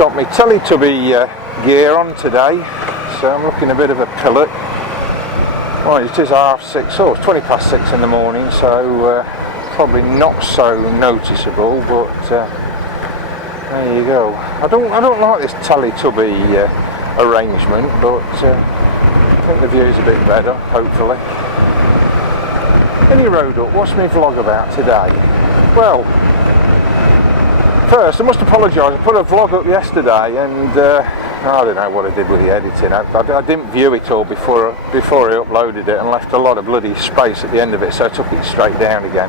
got my Teletubby gear on today, so I'm looking a bit of a pillock. Well, it is 6:30, oh, it's 20 past 6 in the morning, so probably not so noticeable, but there you go. I don't like this Teletubby arrangement, but I think the view's a bit better, hopefully. Any road up, what's my vlog about today? Well, first I must apologise, I put a vlog up yesterday and I don't know what I did with the editing. I didn't view it all before I uploaded it and left a lot of bloody space at the end of it, so I took it straight down again.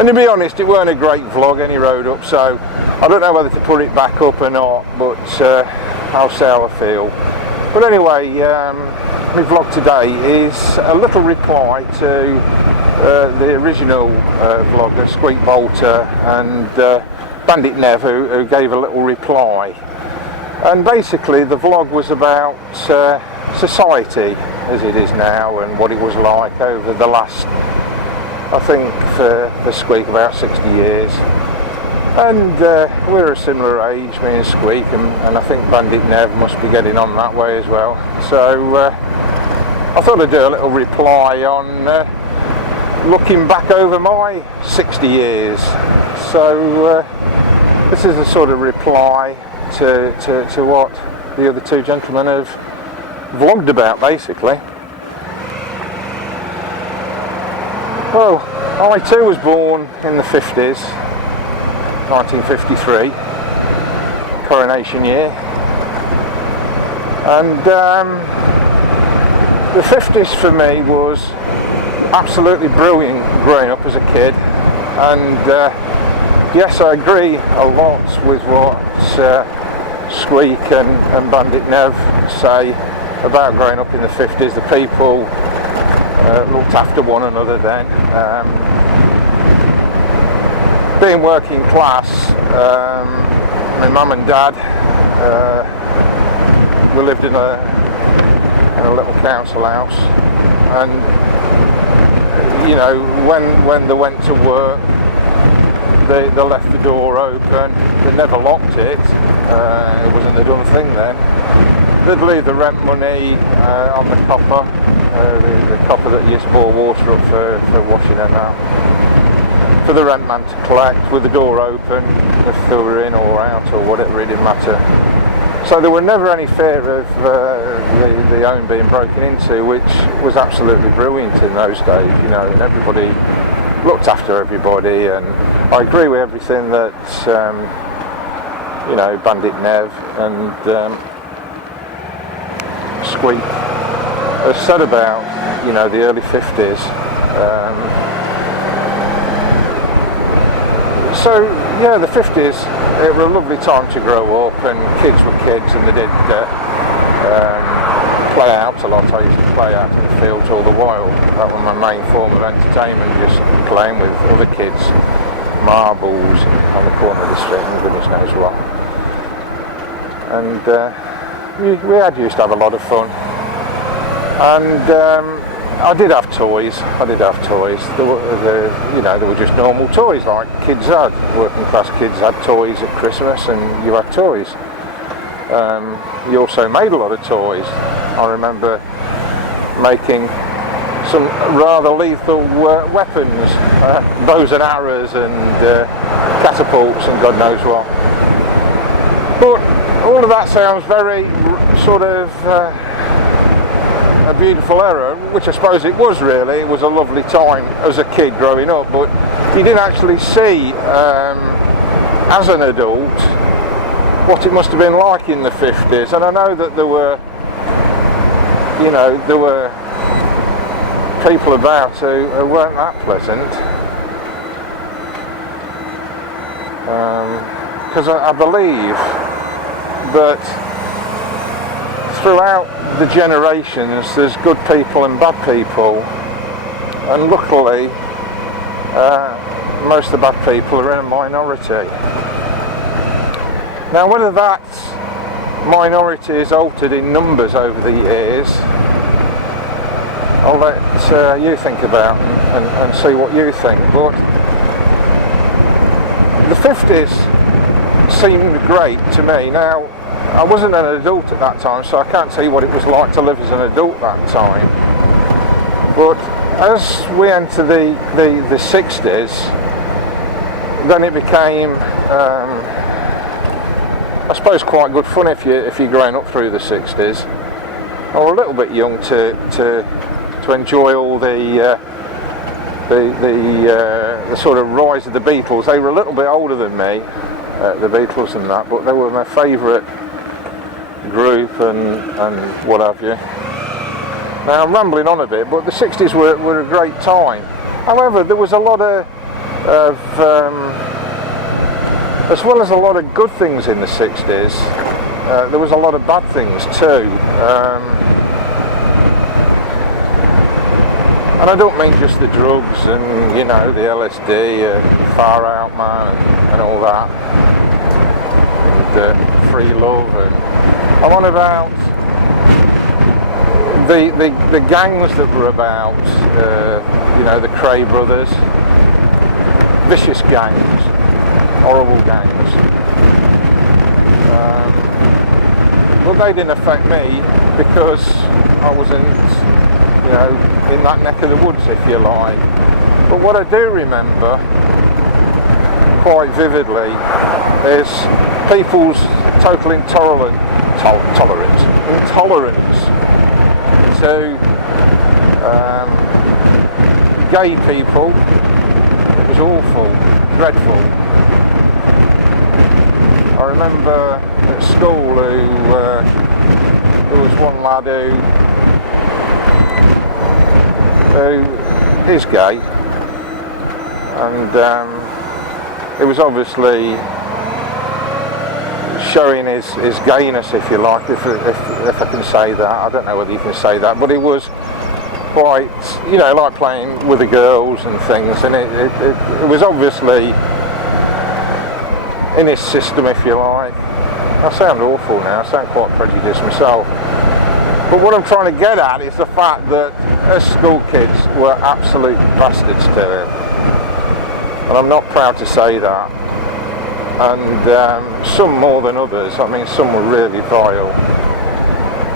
And to be honest, it weren't a great vlog, any road up, so I don't know whether to put it back up or not, but I'll say how I feel. But anyway, my vlog today is a little reply to the original vlogger, Squeak Boulter, and BanditNev, who gave a little reply. And basically the vlog was about society as it is now and what it was like over the last, I think for Squeak, about 60 years. And we're a similar age, me and Squeak, and I think BanditNev must be getting on that way as well. So I thought I'd do a little reply on looking back over my 60 years. So this is a sort of reply to what the other two gentlemen have vlogged about, basically. Well, I too was born in the 50s, 1953, coronation year, and the 50s for me was absolutely brilliant growing up as a kid, and yes, I agree a lot with what Squeak and BanditNev say about growing up in the 50s. The people looked after one another then. Being working class, my mum and dad, we lived in a little council house, and you know, when they went to work, they left the door open. They never locked it. It wasn't a done thing then. They'd leave the rent money on the copper, the copper that used to bore water up for washing and that, for the rent man to collect with the door open if they were in or out or whatever, it didn't matter. So there were never any fear of the home being broken into, which was absolutely brilliant in those days, you know, and everybody looked after everybody. And I agree with everything that you know, BanditNev and Squeak has said about, you know, the early 50s. So yeah, the 50s, it was a lovely time to grow up, and kids were kids, and they did play out a lot. I used to play out in the fields all the while. That was my main form of entertainment, just playing with other kids, marbles on the corner of the street and goodness knows what. And we used to have a lot of fun. And I did have toys. There were just normal toys like kids had. Working class kids had toys at Christmas, and you had toys. You also made a lot of toys. I remember making some rather lethal weapons, bows and arrows and catapults and God knows what. But all of that sounds very sort of a beautiful era, which I suppose it was really. It was a lovely time as a kid growing up, but you didn't actually see, as an adult, what it must have been like in the 50s. And I know that there were, you know, there were people about who weren't that pleasant. Because I believe that throughout the generations there's good people and bad people, and luckily most of the bad people are in a minority. Now whether that minority is altered in numbers over the years, I'll let you think about and see what you think. But the 50s seemed great to me. Now, I wasn't an adult at that time, so I can't tell you what it was like to live as an adult that time. But as we enter the 60s, then it became, I suppose, quite good fun if you're growing up through the 60s, or a little bit young to enjoy all the sort of rise of the Beatles. They were a little bit older than me, the Beatles and that, but they were my favourite group and what have you. Now I'm rambling on a bit, but the 60s were a great time. However, there was a lot of as well as a lot of good things in the 60s, there was a lot of bad things too. And I don't mean just the drugs and, you know, the LSD and Far Out Man and all that, and free love, and I'm on about the gangs that were about, you know, the Cray brothers, vicious gangs, horrible gangs. But they didn't affect me because I wasn't, you know, in that neck of the woods, if you like. But what I do remember quite vividly is people's total intolerance to gay people. It was awful, dreadful. I remember at school there was one lad who is gay, and it was obviously showing his gayness, if you like, if I can say that. I don't know whether you can say that, but it was quite, you know, like playing with the girls and things, and it was obviously in his system, if you like. I sound awful now, I sound quite prejudiced myself. But what I'm trying to get at is the fact that as school kids were absolute bastards to him. And I'm not proud to say that. And some more than others. I mean, some were really vile.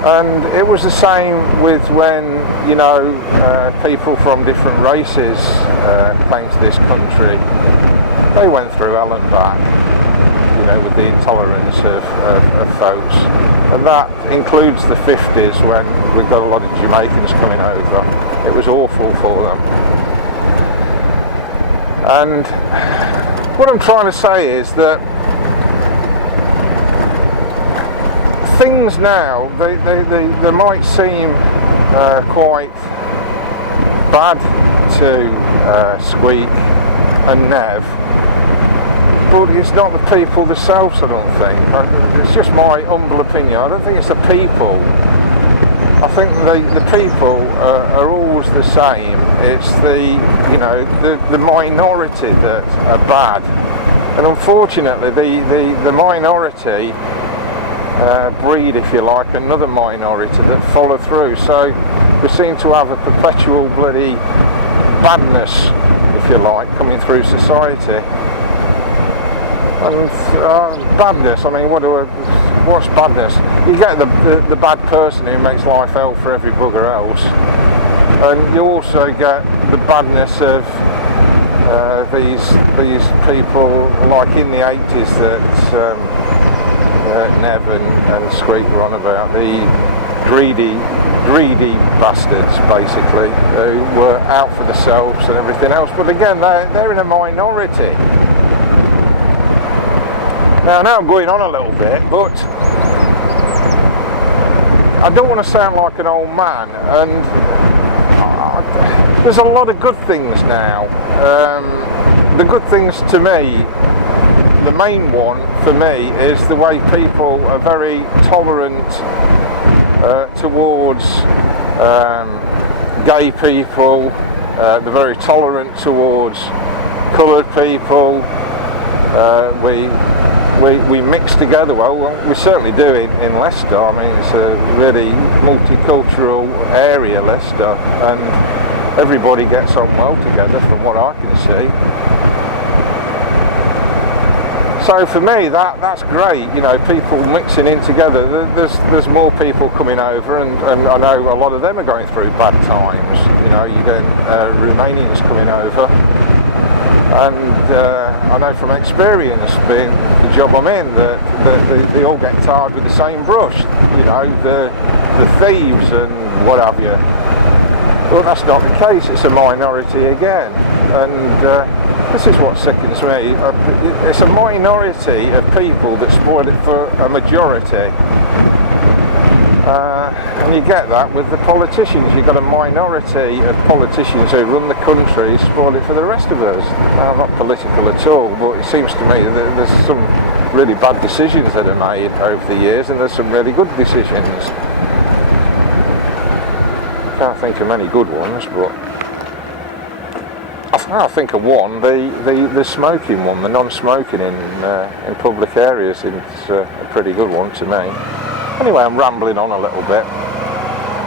And it was the same with when, you know, people from different races came to this country. They went through hell and back, you know, with the intolerance of folks. And that includes the 50s when we got a lot of Jamaicans coming over. It was awful for them. And what I'm trying to say is that things now, they might seem quite bad to Squeak and Nev, but it's not the people themselves, I don't think. It's just my humble opinion. I don't think it's the people. I think the people are always the same. It's the minority that are bad. And unfortunately, the minority breed, if you like, another minority that follow through. So we seem to have a perpetual bloody badness, if you like, coming through society. And badness, I mean, what's badness? You get the bad person who makes life hell for every bugger else, and you also get the badness of these people, like in the 80s that Nev and Squeak were on about, the greedy bastards, basically, who were out for themselves and everything else. But again, they're in a minority. Now I'm going on a little bit, but I don't want to sound like an old man, and there's a lot of good things now. The good things to me, the main one for me, is the way people are very tolerant towards gay people. They're very tolerant towards coloured people. We mix together well. We certainly do in Leicester. I mean, it's a really multicultural area, Leicester, and everybody gets on well together from what I can see. So for me, that's great. You know, people mixing in together. There's more people coming over, and I know a lot of them are going through bad times. You know, you're getting Romanians coming over, and I know from experience, being the job I'm in, that they all get tarred with the same brush. You know, the thieves and what have you. Well, that's not the case. It's a minority again, and this is what sickens me. It's a minority of people that spoil it for a majority. And you get that with the politicians. You've got a minority of politicians who run the country, spoil it for the rest of us. Now, I'm not political at all, but it seems to me that there's some really bad decisions that are made over the years, and there's some really good decisions. Can't think of many good ones, but I think of one, the smoking one, the non-smoking in public areas is a pretty good one to me. Anyway, I'm rambling on a little bit.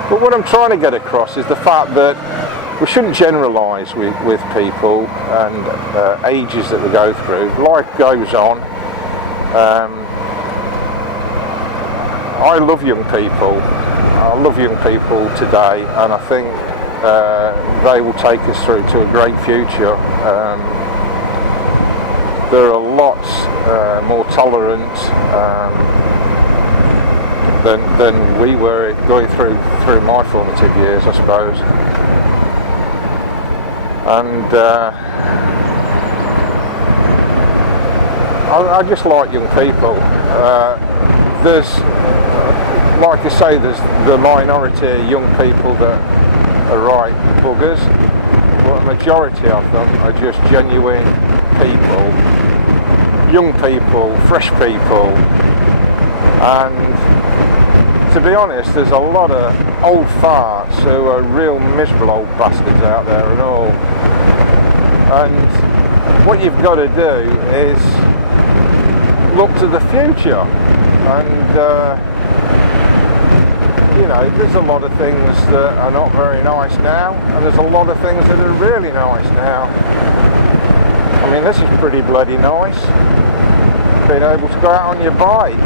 But what I'm trying to get across is the fact that we shouldn't generalise with people and ages that we go through. Life goes on. I love young people. I love young people today, and I think they will take us through to a great future. They're a lot more tolerant than we were going through my formative years, I suppose. And I just like young people. There's, like I say, there's the minority of young people that are right buggers, but a majority of them are just genuine people, young people, fresh people, and to be honest, there's a lot of old farts who are real miserable old bastards out there and all. And what you've got to do is look to the future, and you know, there's a lot of things that are not very nice now, and there's a lot of things that are really nice now. I mean, this is pretty bloody nice, being able to go out on your bike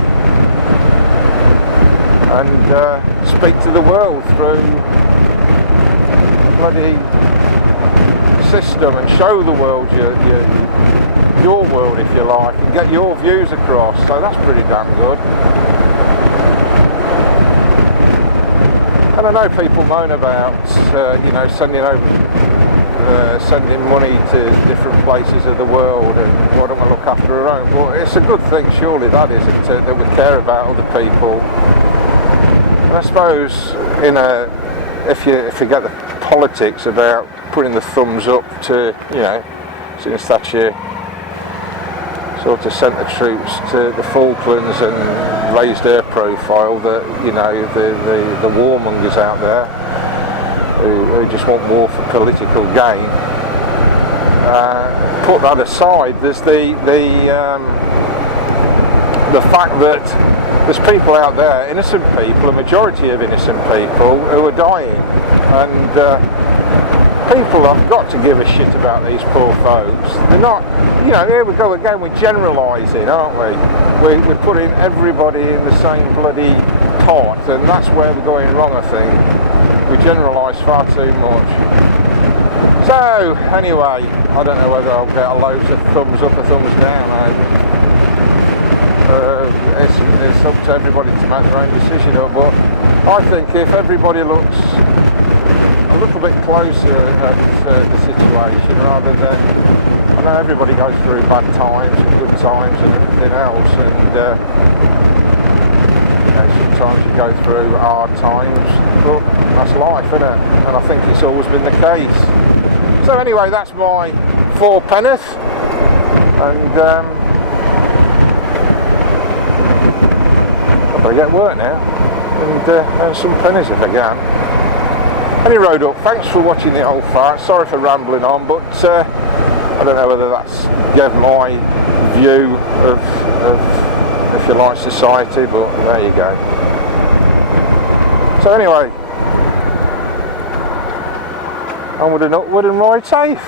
and speak to the world through bloody system and show the world your world, if you like, and get your views across. So that's pretty damn good. And I know people moan about you know, sending money to different places of the world, and why don't we look after our own? Well, it's a good thing, surely that is, that we care about other people. And I suppose if you get the politics about putting the thumbs up to, you know, since Thatcher sort of sent the troops to the Falklands and raised their profile, that, you know, the warmongers out there who just want war for political gain, put that aside. There's the fact that there's people out there, innocent people, a majority of innocent people, who are dying, and people have got to give a shit about these poor folks. They're not, you know, here we go again, we're generalising, aren't we? We're putting everybody in the same bloody pot, and that's where we're going wrong, I think. We generalise far too much. So, anyway, I don't know whether I'll get a load of thumbs up or thumbs down. It's up to everybody to make their own decision, but I think if everybody looks a little bit closer at the situation, rather than, I know everybody goes through bad times and good times and everything else, and you know, sometimes you go through hard times, but that's life, isn't it? And I think it's always been the case. So anyway, that's my 4 penneth, and I better get work now and earn some pennies if I can. Any road up, thanks for watching the old fart. Sorry for rambling on, but I don't know whether that's gave my view of, if you like, society, but there you go. So anyway, onward and upward and ride safe.